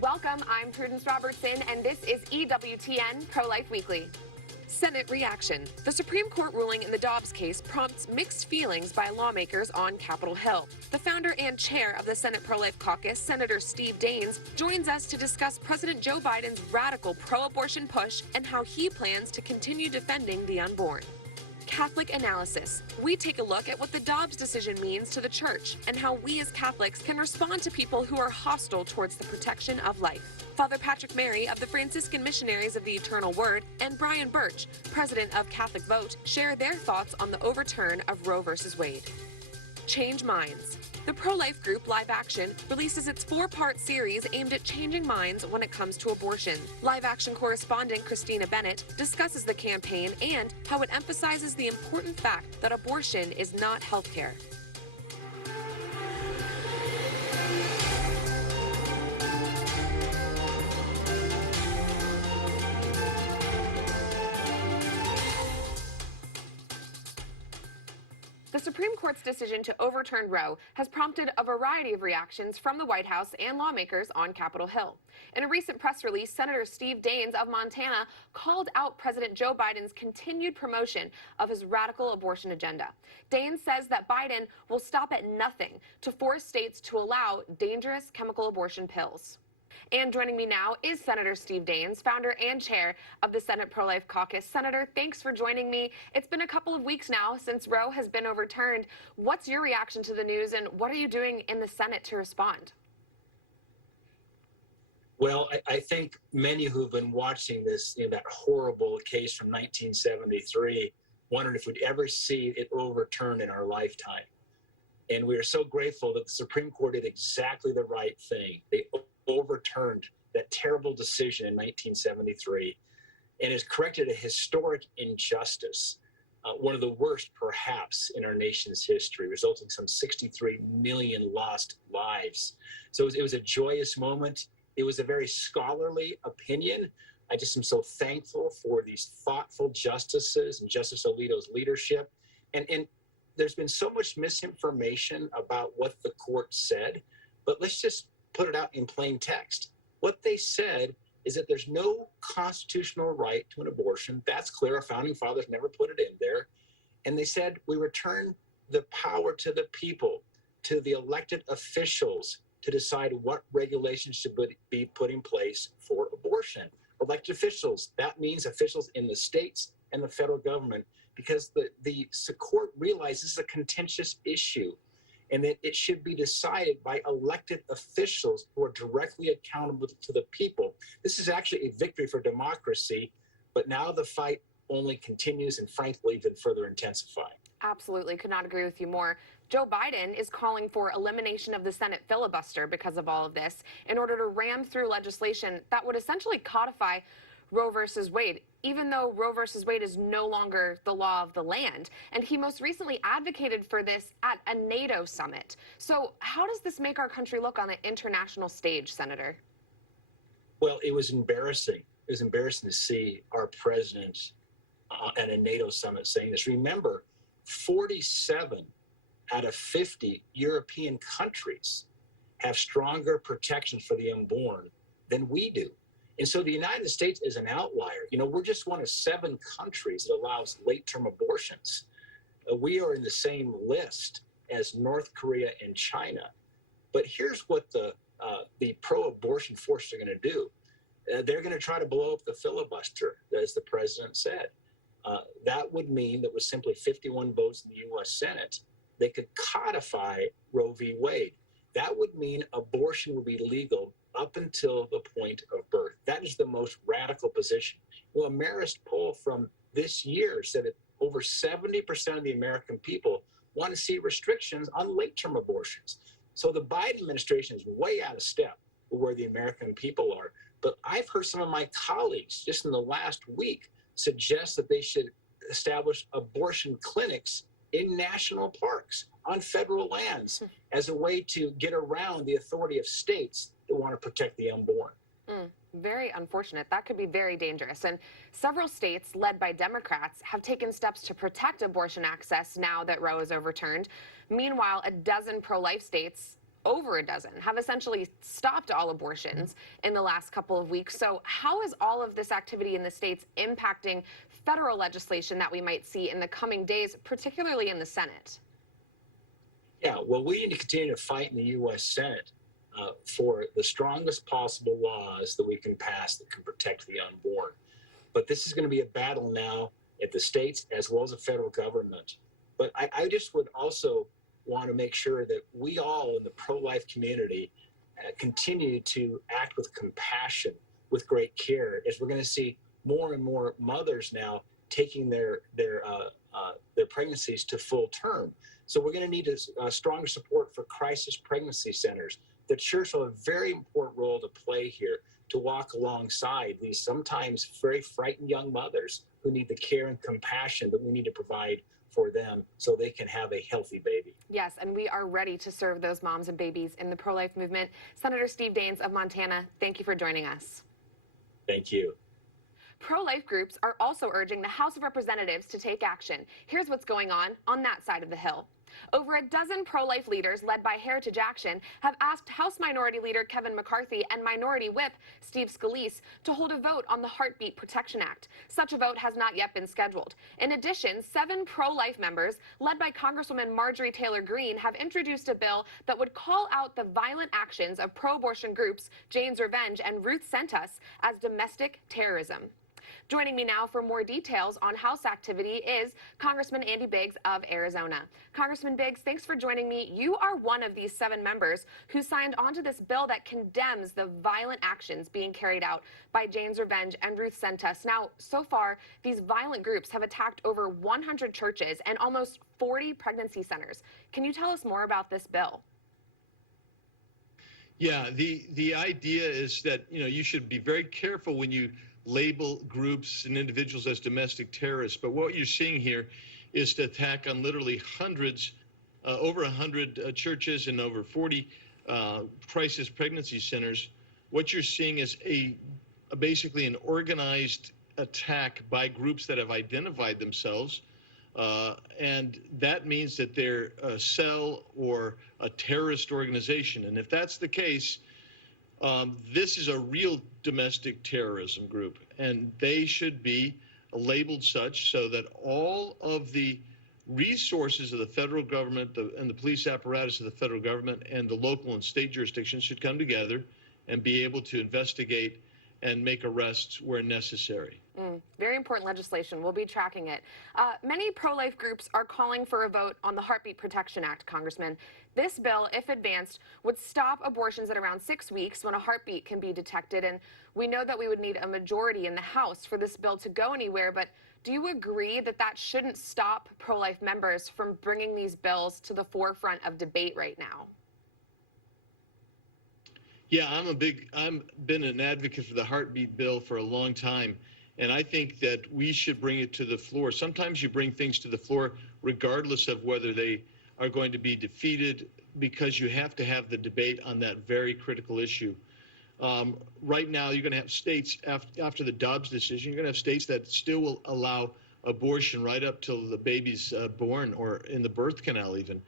Welcome, I'm Prudence Robertson, and this is EWTN Pro-Life Weekly. Senate reaction. The Supreme Court ruling in the Dobbs case prompts mixed feelings by lawmakers on Capitol Hill. The founder and chair of the Senate Pro-Life Caucus, Senator Steve Daines, joins us to discuss President Joe Biden's radical pro-abortion push and how he plans to continue defending the unborn. Catholic Analysis. We take a look at what the Dobbs decision means to the church and how we as Catholics can respond to people who are hostile towards the protection of life. Father Patrick Mary of the Franciscan Missionaries of the Eternal Word and Brian Birch, president of Catholic Vote, share their thoughts on the overturn of Roe v. Wade. Change Minds. The pro-life group Live Action releases its 4-part series aimed at changing minds when it comes to abortion. Live Action correspondent Christina Bennett discusses the campaign and how it emphasizes the important fact that abortion is not health care. The Supreme Court's decision to overturn Roe has prompted a variety of reactions from the White House and lawmakers on Capitol Hill. In a recent press release, Senator Steve Daines of Montana called out President Joe Biden's continued promotion of his radical abortion agenda. Daines says that Biden will stop at nothing to force states to allow dangerous chemical abortion pills. And joining me now is Senator Steve Daines, founder and chair of the Senate Pro-Life Caucus. Senator, thanks for joining me. It's been a couple of weeks now since Roe has been overturned. What's your reaction to the news, and what are you doing in the Senate to respond? Well, I think many who've been watching this, that horrible case from 1973, wondered if we'd ever see it overturned in our lifetime. And we are so grateful that the Supreme Court did exactly the right thing. They overturned that terrible decision in 1973 and has corrected a historic injustice, one of the worst perhaps in our nation's history, resulting in some 63 million lost lives. So it was a joyous moment. It was a very scholarly opinion. I just am so thankful for these thoughtful justices and Justice Alito's leadership. And there's been so much misinformation about what the court said, but let's just put it out in plain text. What they said is that there's no constitutional right to an abortion. That's clear. Our founding fathers never put it in there. And they said we return the power to the people, to the elected officials, to decide what regulations should be put in place for abortion. Elected officials, that means officials in the states and the federal government, because the court realizes this is a contentious issue and that it should be decided by elected officials who are directly accountable to the people. This is actually a victory for democracy, but now the fight only continues and frankly even further intensifying. Absolutely, could not agree with you more. Joe Biden is calling for elimination of the Senate filibuster because of all of this in order to ram through legislation that would essentially codify Roe versus Wade, even though Roe versus Wade is no longer the law of the land. And he most recently advocated for this at a NATO summit. So how does this make our country look on the international stage, Senator? Well, it was embarrassing. It was embarrassing to see our president at a NATO summit saying this. Remember, 47 out of 50 European countries have stronger protections for the unborn than we do. And so the United States is an outlier. We're just one of 7 countries that allows late-term abortions. We are in the same list as North Korea and China. But here's what the pro-abortion forces are going to do. They're going to try to blow up the filibuster, as the president said. That would mean that with simply 51 votes in the U.S. Senate, they could codify Roe v. Wade. That would mean abortion would be legal up until the point of birth. That is the most radical position. Well, a Marist poll from this year said that over 70% of the American people want to see restrictions on late-term abortions. So the Biden administration is way out of step with where the American people are. But I've heard some of my colleagues just in the last week suggest that they should establish abortion clinics in national parks on federal lands as a way to get around the authority of states that want to protect the unborn. Very unfortunate. That could be very dangerous. And several states led by Democrats have taken steps to protect abortion access now that Roe is overturned. Meanwhile, a dozen pro-life states over a dozen have essentially stopped all abortions in the last couple of weeks. So how is all of this activity in the states impacting federal legislation that we might see in the coming days, particularly in the Senate? Yeah, well, we need to continue to fight in the U.S. Senate for the strongest possible laws that we can pass that can protect the unborn. But this is going to be a battle now at the states as well as the federal government. But I just would also want to make sure that we all in the pro-life community continue to act with compassion, with great care, as we're going to see more and more mothers now taking their pregnancies to full term. So we're going to need a stronger support for crisis pregnancy centers. The church will have a very important role to play here to walk alongside these sometimes very frightened young mothers who need the care and compassion that we need to provide for them so they can have a healthy baby. Yes, and we are ready to serve those moms and babies in the pro-life movement. Senator Steve Daines of Montana, thank you for joining us. Thank you. Pro-life groups are also urging the House of Representatives to take action. Here's what's going on that side of the Hill. Over a dozen pro-life leaders led by Heritage Action have asked House Minority Leader Kevin McCarthy and Minority Whip Steve Scalise to hold a vote on the Heartbeat Protection Act. Such a vote has not yet been scheduled. In addition, 7 pro-life members, led by Congresswoman Marjorie Taylor Greene, have introduced a bill that would call out the violent actions of pro-abortion groups Jane's Revenge and Ruth Sent Us as domestic terrorism. Joining me now for more details on House activity is Congressman Andy Biggs of Arizona. Congressman Biggs, thanks for joining me. You are one of these 7 members who signed onto this bill that condemns the violent actions being carried out by Jane's Revenge and Ruth Sent Us. Now, so far, these violent groups have attacked over 100 churches and almost 40 pregnancy centers. Can you tell us more about this bill? Yeah, the idea is that, you should be very careful when you label groups and individuals as domestic terrorists. But what you're seeing here is the attack on literally hundreds, over 100 churches and over 40 crisis pregnancy centers. What you're seeing is basically an organized attack by groups that have identified themselves. And that means that they're a cell or a terrorist organization. And if that's the case, this is a real domestic terrorism group, and they should be labeled such so that all of the resources of the federal government and the police apparatus of the federal government and the local and state jurisdictions should come together and be able to investigate and make arrests where necessary. Very important legislation. We'll be tracking it. Many pro-life groups are calling for a vote on the Heartbeat Protection Act, Congressman. This bill, if advanced, would stop abortions at around 6 weeks when a heartbeat can be detected. And we know that we would need a majority in the House for this bill to go anywhere. But do you agree that that shouldn't stop pro-life members from bringing these bills to the forefront of debate right now? Yeah, I've been an advocate for the heartbeat bill for a long time. And I think that we should bring it to the floor. Sometimes you bring things to the floor regardless of whether they are going to be defeated, because you have to have the debate on that very critical issue. Right now, you're going to have states, after the Dobbs decision, you're going to have states that still will allow abortion right up till the baby's born, or in the birth canal even,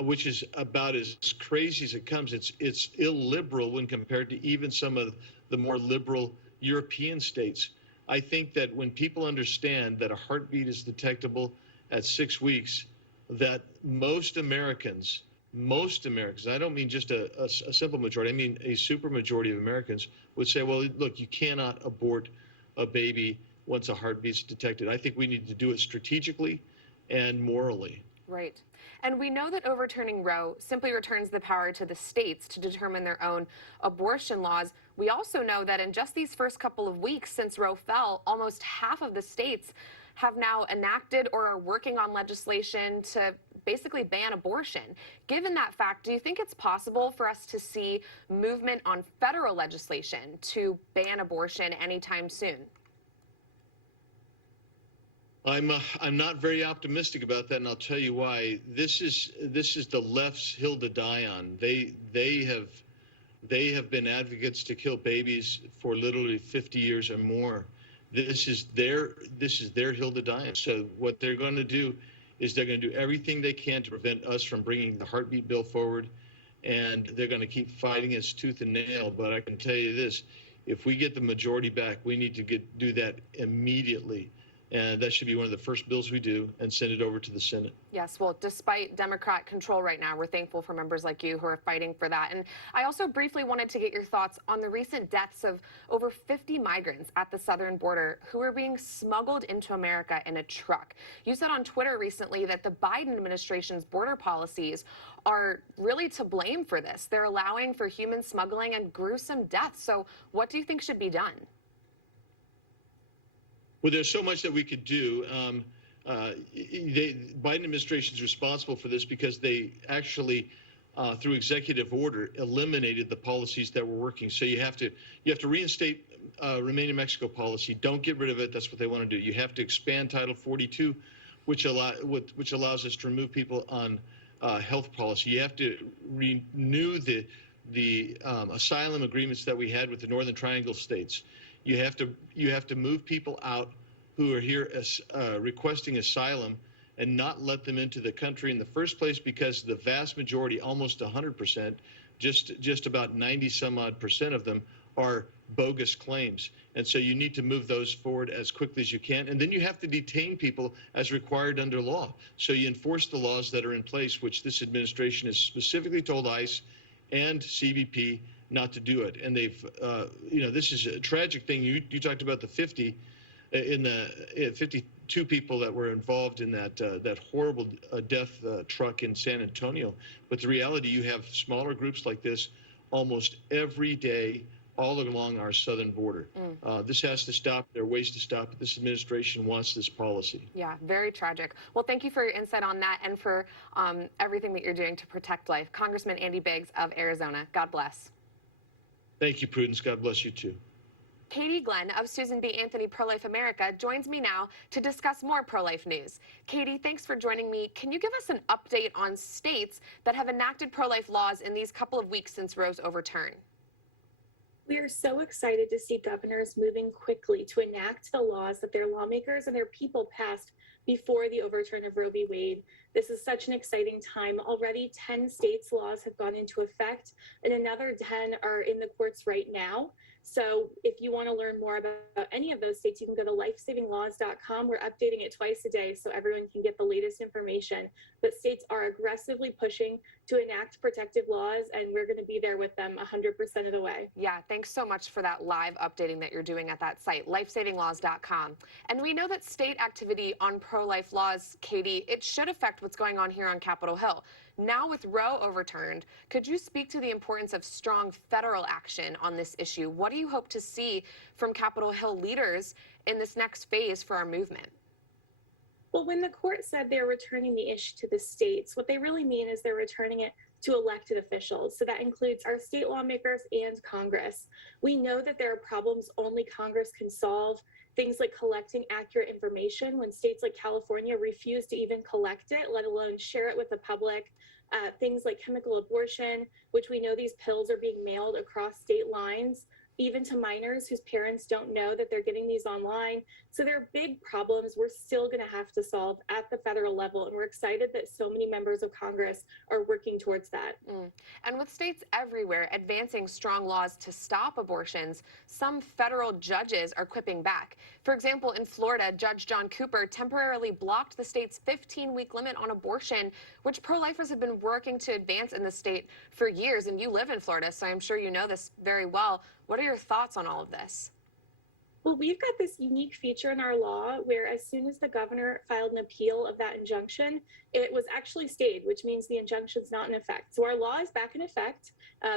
which is about as crazy as it comes. It's illiberal when compared to even some of the more liberal European states. I think that when people understand that a heartbeat is detectable at 6 weeks, that most Americans, I don't mean just a simple majority, I mean a super majority of Americans would say, well, look, you cannot abort a baby once a heartbeat's detected. I think we need to do it strategically and morally. Right. And we know that overturning Roe simply returns the power to the states to determine their own abortion laws. We also know that in just these first couple of weeks since Roe fell, almost half of the states have now enacted or are working on legislation to basically ban abortion. Given that fact, do you think it's possible for us to see movement on federal legislation to ban abortion anytime soon? I'm not very optimistic about that, and I'll tell you why. This is the left's hill to die on. They have been advocates to kill babies for literally 50 years or more. This is their hill to die on. So what they're going to do is they're going to do everything they can to prevent us from bringing the heartbeat bill forward. and they're going to keep fighting us tooth and nail. But I can tell you this, if we get the majority back, we need to do that immediately. And that should be one of the first bills we do, and send it over to the Senate. Yes, well, despite Democrat control right now, we're thankful for members like you who are fighting for that. And I also briefly wanted to get your thoughts on the recent deaths of over 50 migrants at the southern border who were being smuggled into America in a truck. You said on Twitter recently that the Biden administration's border policies are really to blame for this. They're allowing for human smuggling and gruesome deaths. So what do you think should be done? Well, there's so much that we could do. The Biden administration is responsible for this because they actually, through executive order, eliminated the policies that were working. So you have to reinstate Remain in Mexico policy. Don't get rid of it. That's what they want to do. You have to expand Title 42, which allows us to remove people on health policy. You have to renew the asylum agreements that we had with the Northern Triangle states. You have to move people out who are here as requesting asylum and not let them into the country in the first place, because the vast majority, almost 100%, just about 90 some odd percent of them are bogus claims. And so you need to move those forward as quickly as you can. And then you have to detain people as required under law. So you enforce the laws that are in place, which this administration has specifically told ICE and CBP not to do it. And they've, this is a tragic thing. You talked about the 52 people that were involved in that horrible death truck in San Antonio. But the reality, you have smaller groups like this almost every day all along our southern border. This has to stop. There are ways to stop it. This administration wants this policy. Yeah, very tragic. Well, thank you for your insight on that and for everything that you're doing to protect life. Congressman Andy Biggs of Arizona, God bless. Thank you, Prudence. God bless you, too. Katie Glenn of Susan B. Anthony Pro-Life America joins me now to discuss more pro-life news. Katie, thanks for joining me. Can you give us an update on states that have enacted pro-life laws in these couple of weeks since Roe's overturn? We are so excited to see governors moving quickly to enact the laws that their lawmakers and their people passed before the overturn of Roe v. Wade. This is such an exciting time. Already 10 states' laws have gone into effect, and another 10 are in the courts right now. So if you want to learn more about any of those states, you can go to lifesavinglaws.com. We're updating it twice a day so everyone can get the latest information. But states are aggressively pushing to enact protective laws, and we're going to be there with them 100% of the way. Yeah, thanks so much for that live updating that you're doing at that site, lifesavinglaws.com. And we know that state activity on pro-life laws, Katie, it should affect what's going on here on Capitol Hill. Now with Roe overturned, could you speak to the importance of strong federal action on this issue? What do you hope to see from Capitol Hill leaders in this next phase for our movement? Well, when the court said they're returning the issue to the states, what they really mean is they're returning it to elected officials. So that includes our state lawmakers and Congress. We know that there are problems only Congress can solve, things like collecting accurate information when states like California refuse to even collect it, let alone share it with the public. Things like chemical abortion, which we know these pills are being mailed across state lines, even to minors whose parents don't know that they're getting these online. So there are big problems we're still going to have to solve at the federal level, and we're excited that so many members of Congress are working towards that. And with states everywhere advancing strong laws to stop abortions, some federal judges are quipping back. For example, in Florida, Judge John Cooper temporarily blocked the state's 15-week limit on abortion, which pro-lifers have been working to advance in the state for years. And you live in Florida, so I'm sure you know this very well. What are your thoughts on all of this? Well, we've got this unique feature in our law where as soon as the governor filed an appeal of that injunction, it was actually stayed, which means the injunction's not in effect. So our law is back in effect.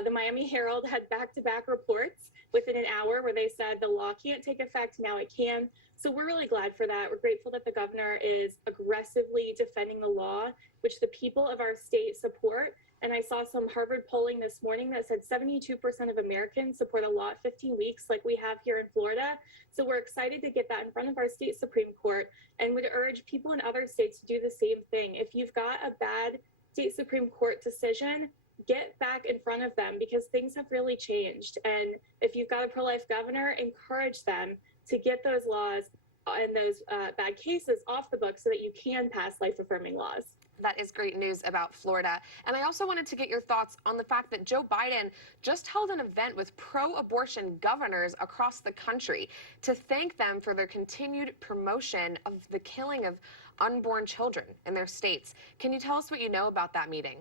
The Miami Herald had back-to-back reports within an hour where they said the law can't take effect, now it can. So we're really glad for that. We're grateful that the governor is aggressively defending the law, which the people of our state support. And I saw some Harvard polling this morning that said 72% of Americans support a law at 15 weeks like we have here in Florida. So we're excited to get that in front of our state Supreme Court and would urge people in other states to do the same thing. If you've got a bad state Supreme Court decision, get back in front of them because things have really changed. And if you've got a pro-life governor, encourage them to get those laws and those bad cases off the books so that you can pass life-affirming laws. That is great news about Florida. And I also wanted to get your thoughts on the fact that Joe Biden just held an event with pro-abortion governors across the country to thank them for their continued promotion of the killing of unborn children in their states. Can you tell us what you know about that meeting?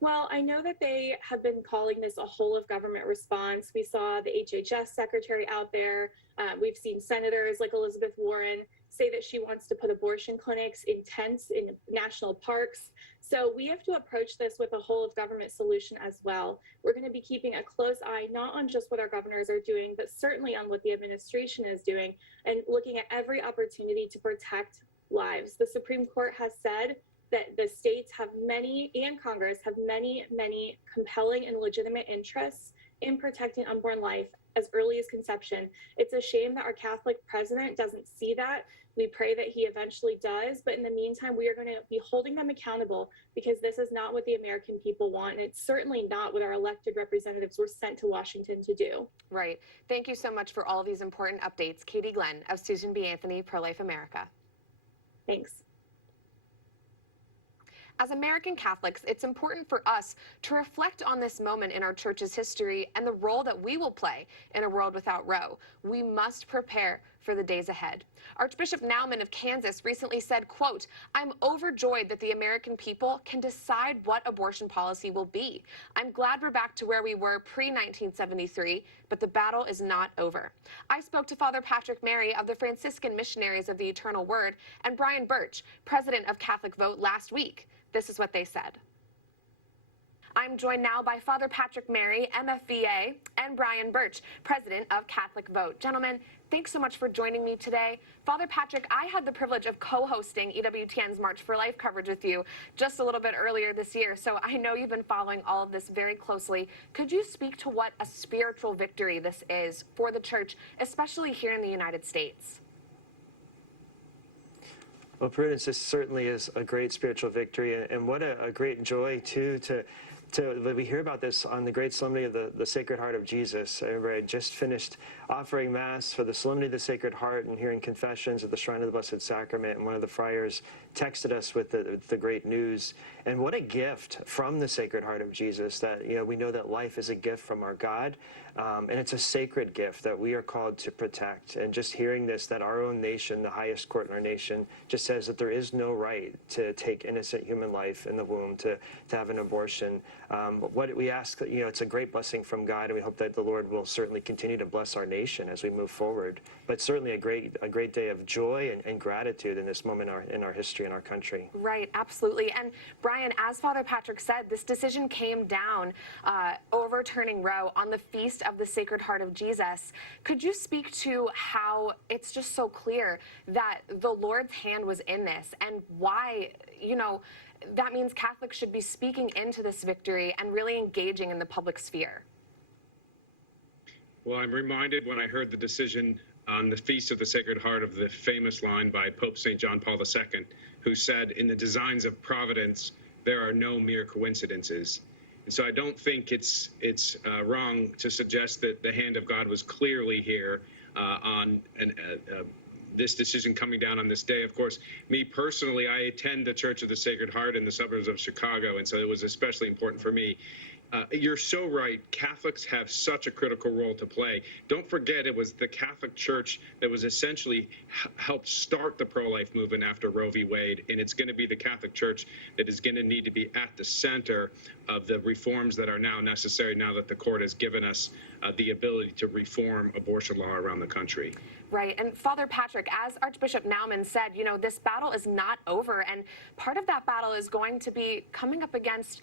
Well, I know that they have been calling this a whole of government response. We saw the HHS secretary out there. We've seen senators like Elizabeth Warren say that she wants to put abortion clinics in tents in national parks. So we have to approach this with a whole of government solution as well. We're going to be keeping a close eye, not on just what our governors are doing, but certainly on what the administration is doing and looking at every opportunity to protect lives. The Supreme Court has said that the states have many, and Congress have many compelling and legitimate interests in protecting unborn life as early as conception. It's a shame that our Catholic president doesn't see that. We pray that he eventually does, but in the meantime, we are going to be holding them accountable because this is not what the American people want, and it's certainly not what our elected representatives were sent to Washington to do. Right. Thank you so much for all of these important updates. Katie Glenn of Susan B. Anthony Pro-Life America. Thanks. As American Catholics, it's important for us to reflect on this moment in our church's history and the role that we will play in a world without Roe. We must prepare for the days ahead. Archbishop Naumann of Kansas recently said, quote, "I'm overjoyed that the American people can decide what abortion policy will be. I'm glad we're back to where we were pre-1973, but the battle is not over." I spoke to Father Patrick Mary of the Franciscan Missionaries of the Eternal Word and Brian Birch, president of Catholic Vote, last week. This is what they said. I'm joined now by Father Patrick Mary, MFVA, and Brian Birch, president of Catholic Vote. Gentlemen, thanks so much for joining me today. Father Patrick, I had the privilege of co-hosting EWTN's March for Life coverage with you just a little bit earlier this year, so I know you've been following all of this very closely. Could you speak to what a spiritual victory this is for the church, especially here in the United States? Well, Prudence, this certainly is a great spiritual victory, and what a great joy, too, to we hear about this on the great solemnity of the Sacred Heart of Jesus. I remember I just finished offering Mass for the Solemnity of the Sacred Heart and hearing confessions at the Shrine of the Blessed Sacrament, and one of the friars texted us with the great news. And what a gift from the Sacred Heart of Jesus that, we know that life is a gift from our God, and it's a sacred gift that we are called to protect. And just hearing this, that our own nation, the highest court in our nation, just says that there is no right to take innocent human life in the womb, to have an abortion. But what we ask, it's a great blessing from God, and we hope that the Lord will certainly continue to bless our nation as we move forward. But certainly a great day of joy and gratitude in this moment in our history in our country. Right, absolutely. And Brian, as Father Patrick said, this decision came down overturning Roe on the Feast of the Sacred Heart of Jesus. Could you speak to how it's just so clear that the Lord's hand was in this and why, that means Catholics should be speaking into this victory and really engaging in the public sphere? Well, I'm reminded when I heard the decision on the Feast of the Sacred Heart of the famous line by Pope St. John Paul II, who said, "In the designs of providence, there are no mere coincidences." And so I don't think it's wrong to suggest that the hand of God was clearly here on this decision coming down on this day. Of course, me personally, I attend the Church of the Sacred Heart in the suburbs of Chicago, and so it was especially important for me. You're so right. Catholics have such a critical role to play. Don't forget, it was the Catholic Church that was essentially helped start the pro-life movement after Roe v. Wade, and it's going to be the Catholic Church that is going to need to be at the center of the reforms that are now necessary now that the court has given us the ability to reform abortion law around the country. Right. And Father Patrick, as Archbishop Naumann said, this battle is not over. And part of that battle is going to be coming up against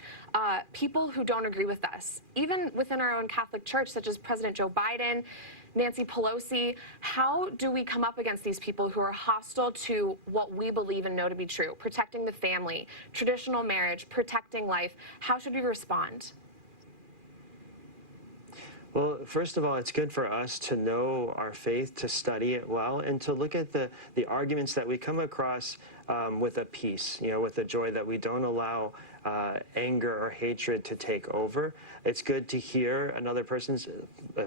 people who don't agree with us, even within our own Catholic Church, such as President Joe Biden, Nancy Pelosi. How do we come up against these people who are hostile to what we believe and know to be true, protecting the family, traditional marriage, protecting life? How should we respond? Well, first of all, it's good for us to know our faith, to study it well, and to look at the arguments that we come across with a peace, with a joy, that we don't allow anger or hatred to take over. It's good to hear another person's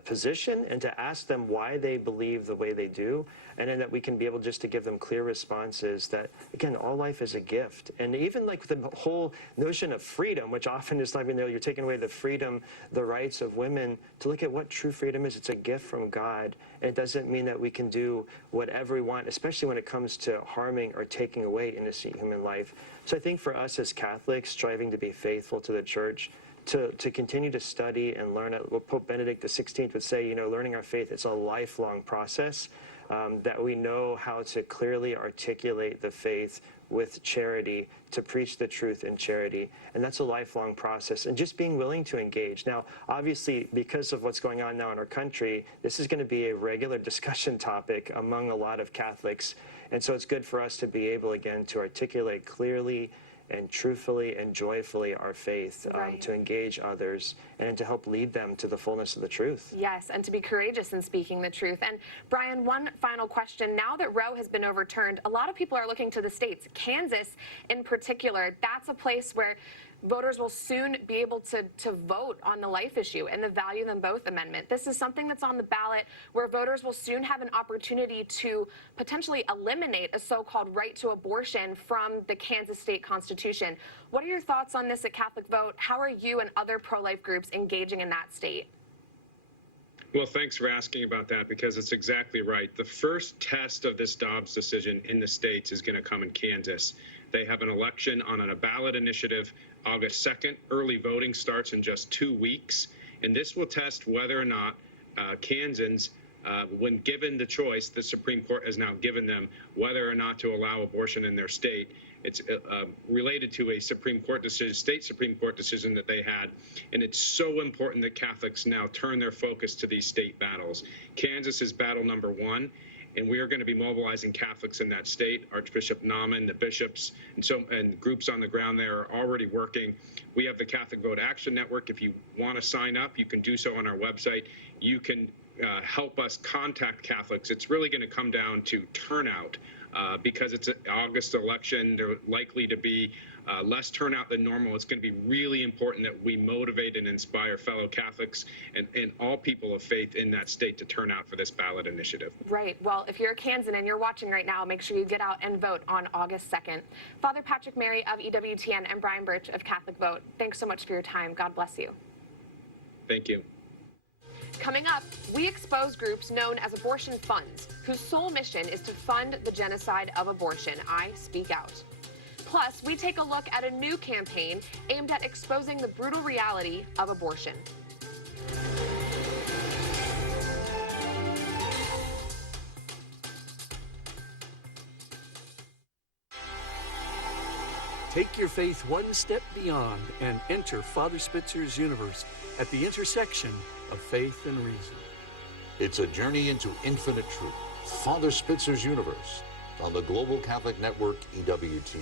position and to ask them why they believe the way they do, and then that we can be able just to give them clear responses that, again, all life is a gift. And even like the whole notion of freedom, which often is like, you're taking away the freedom, the rights of women, to look at what true freedom is. It's a gift from God. And it doesn't mean that we can do whatever we want, especially when it comes to harming or taking away innocent human life. So I think for us as Catholics, striving to be faithful to the Church, to continue to study and learn, what Pope Benedict XVI would say, learning our faith, it's a lifelong process, that we know how to clearly articulate the faith with charity, to preach the truth in charity. And that's a lifelong process. And just being willing to engage. Now, obviously, because of what's going on now in our country, this is going to be a regular discussion topic among a lot of Catholics. And so it's good for us to be able, again, to articulate clearly and truthfully and joyfully our faith, Right. to engage others and to help lead them to the fullness of the truth. Yes, and to be courageous in speaking the truth. And Brian, one final question. Now that Roe has been overturned, a lot of people are looking to the states. Kansas, in particular, that's a place where voters will soon be able to vote on the life issue and the Value Them Both Amendment. This is something that's on the ballot where voters will soon have an opportunity to potentially eliminate a so-called right to abortion from the Kansas state constitution. What are your thoughts on this at Catholic Vote? How are you and other pro-life groups engaging in that state? Well, thanks for asking about that, because it's exactly right. The first test of this Dobbs decision in the states is going to come in Kansas. They have an election on a ballot initiative August 2nd. Early voting starts in just 2 weeks. And this will test whether or not Kansans, when given the choice, the Supreme Court has now given them whether or not to allow abortion in their state. It's related to a Supreme Court decision, state Supreme Court decision that they had. And it's so important that Catholics now turn their focus to these state battles. Kansas is battle number one. And we are going to be mobilizing Catholics in that state. Archbishop Naumann, the bishops, and groups on the ground there are already working. We have the Catholic Vote Action Network. If you want to sign up, you can do so on our website. You can help us contact Catholics. It's really going to come down to turnout, because it's an August election. There's likely to be less turnout than normal. It's going to be really important that we motivate and inspire fellow Catholics and all people of faith in that state to turn out for this ballot initiative. Right. Well, if you're a Kansan and you're watching right now, make sure you get out and vote on August 2nd. Father Patrick Mary of EWTN and Brian Birch of Catholic Vote, thanks so much for your time. God bless you. Thank you. Coming up, we expose groups known as abortion funds, whose sole mission is to fund the genocide of abortion. I speak out. Plus, we take a look at a new campaign aimed at exposing the brutal reality of abortion. Take your faith one step beyond and enter Father Spitzer's universe at the intersection of faith and reason. It's a journey into infinite truth. Father Spitzer's Universe on the Global Catholic Network, EWTN.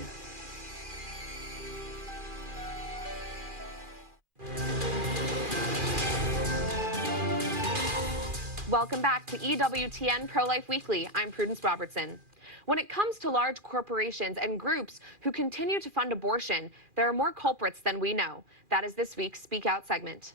Welcome back to EWTN Pro-Life Weekly. I'm Prudence Robertson. When it comes to large corporations and groups who continue to fund abortion, there are more culprits than we know. That is this week's Speak Out segment.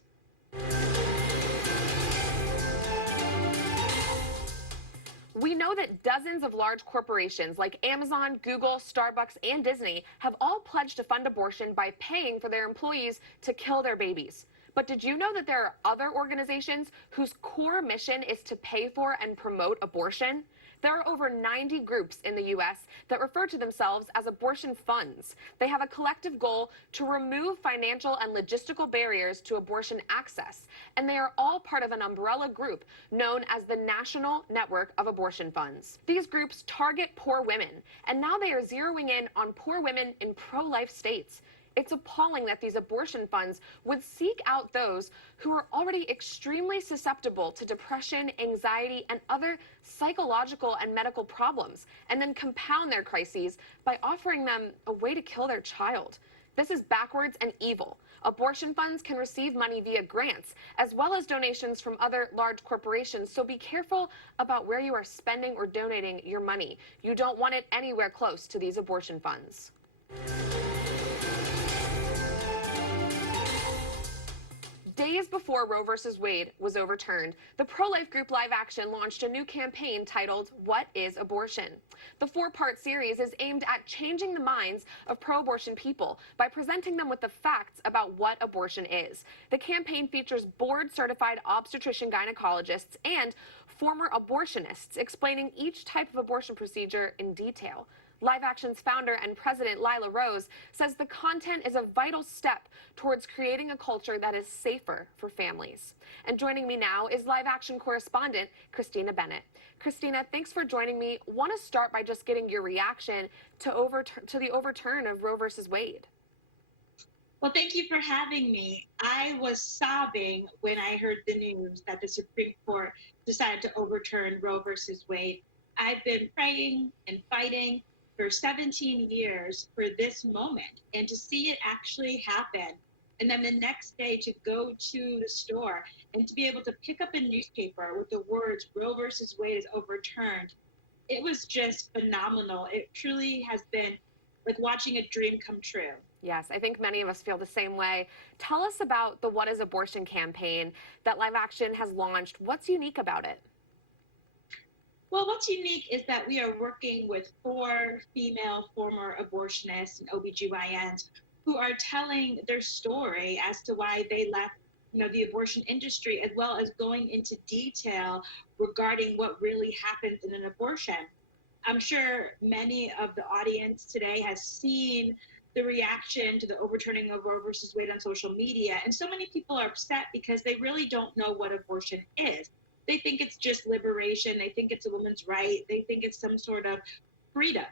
We know that dozens of large corporations like Amazon, Google, Starbucks, and Disney have all pledged to fund abortion by paying for their employees to kill their babies. But did you know that there are other organizations whose core mission is to pay for and promote abortion? There are over 90 groups in the U.S. that refer to themselves as abortion funds. They have a collective goal to remove financial and logistical barriers to abortion access, and they are all part of an umbrella group known as the National Network of Abortion Funds. These groups target poor women, and now they are zeroing in on poor women in pro-life states. It's appalling that these abortion funds would seek out those who are already extremely susceptible to depression, anxiety, and other psychological and medical problems, and then compound their crises by offering them a way to kill their child. This is backwards and evil. Abortion funds can receive money via grants, as well as donations from other large corporations, so be careful about where you are spending or donating your money. You don't want it anywhere close to these abortion funds. Days before Roe v. Wade was overturned, the pro-life group Live Action launched a new campaign titled, What is Abortion? The 4-part series is aimed at changing the minds of pro-abortion people by presenting them with the facts about what abortion is. The campaign features board-certified obstetrician-gynecologists and former abortionists explaining each type of abortion procedure in detail. Live Action's founder and president, Lila Rose, says the content is a vital step towards creating a culture that is safer for families. And joining me now is Live Action correspondent, Christina Bennett. Christina, thanks for joining me. Want to start by just getting your reaction to the overturn of Roe versus Wade. Well, thank you for having me. I was sobbing when I heard the news that the Supreme Court decided to overturn Roe versus Wade. I've been praying and fighting for 17 years for this moment, and to see it actually happen, and then the next day to go to the store and to be able to pick up a newspaper with the words Roe versus Wade is overturned, it was just phenomenal. It truly has been like watching a dream come true. Yes, I think many of us feel the same way. Tell us about the What is Abortion campaign that Live Action has launched. What's unique about it? Well, what's unique is that we are working with 4 female former abortionists and OBGYNs who are telling their story as to why they left, the abortion industry, as well as going into detail regarding what really happens in an abortion. I'm sure many of the audience today has seen the reaction to the overturning of Roe versus Wade on social media, and so many people are upset because they really don't know what abortion is. They think it's just liberation. They think it's a woman's right. They think it's some sort of freedom.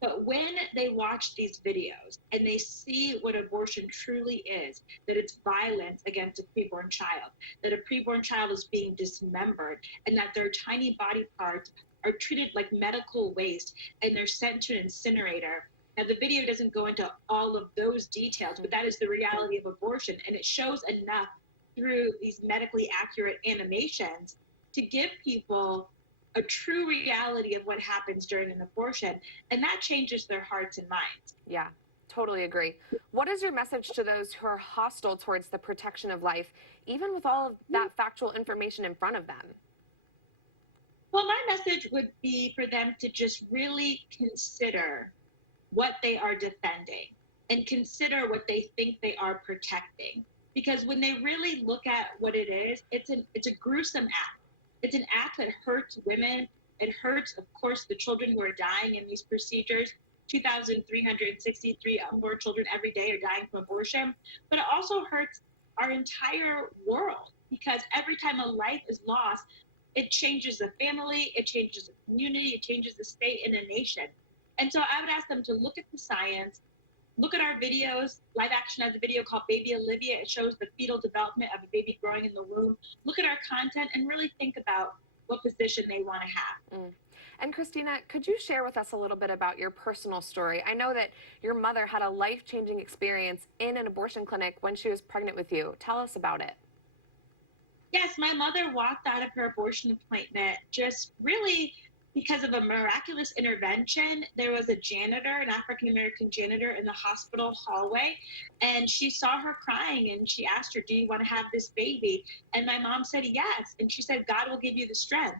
But when they watch these videos and they see what abortion truly is, that it's violence against a preborn child, that a preborn child is being dismembered, and that their tiny body parts are treated like medical waste and they're sent to an incinerator. Now, the video doesn't go into all of those details, but that is the reality of abortion. And it shows enough through these medically accurate animations to give people a true reality of what happens during an abortion, and that changes their hearts and minds. Yeah, totally agree. What is your message to those who are hostile towards the protection of life, even with all of that factual information in front of them? Well, my message would be for them to just really consider what they are defending and consider what they think they are protecting. Because when they really look at what it is, it's a gruesome act. It's an act that hurts women. It hurts, of course, the children who are dying in these procedures. 2,363 unborn children every day are dying from abortion. But it also hurts our entire world, because every time a life is lost, it changes the family, it changes the community, it changes the state and a nation. And so I would ask them to look at the science, look at our videos. Live Action has a video called Baby Olivia. It shows the fetal development of a baby growing in the womb. Look at our content and really think about what position they want to have. And Christina, could you share with us a little bit about your personal story? I know that your mother had a life-changing experience in an abortion clinic when she was pregnant with you. Tell us about it. Yes, my mother walked out of her abortion appointment just really because of a miraculous intervention. There was a janitor, an African-American janitor in the hospital hallway, and she saw her crying and she asked her, "Do you want to have this baby?" And my mom said yes. And she said, "God will give you the strength."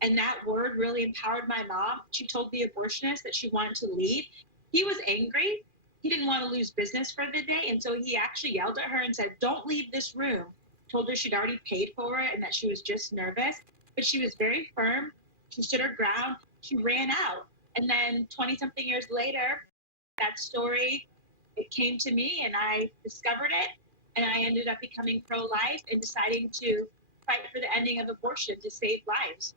And that word really empowered my mom. She told the abortionist that she wanted to leave. He was angry. He didn't want to lose business for the day. And so he actually yelled at her and said, "Don't leave this room." Told her she'd already paid for it and that she was just nervous. But she was very firm. She stood her ground. She ran out. And then 20-something years later, that story, it came to me and I discovered it. And I ended up becoming pro-life and deciding to fight for the ending of abortion to save lives.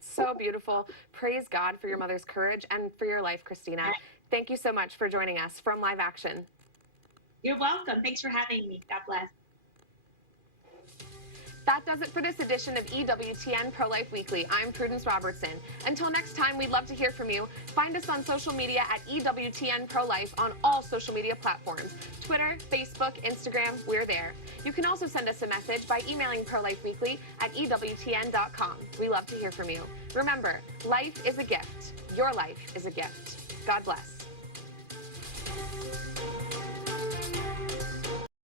So beautiful. Praise God for your mother's courage and for your life, Christina. Thank you so much for joining us from Live Action. You're welcome. Thanks for having me. God bless. That does it for this edition of EWTN Pro-Life Weekly. I'm Prudence Robertson. Until next time, we'd love to hear from you. Find us on social media at EWTN Pro-Life on all social media platforms. Twitter, Facebook, Instagram, we're there. You can also send us a message by emailing ProLifeWeekly at EWTN.com. We love to hear from you. Remember, life is a gift. Your life is a gift. God bless.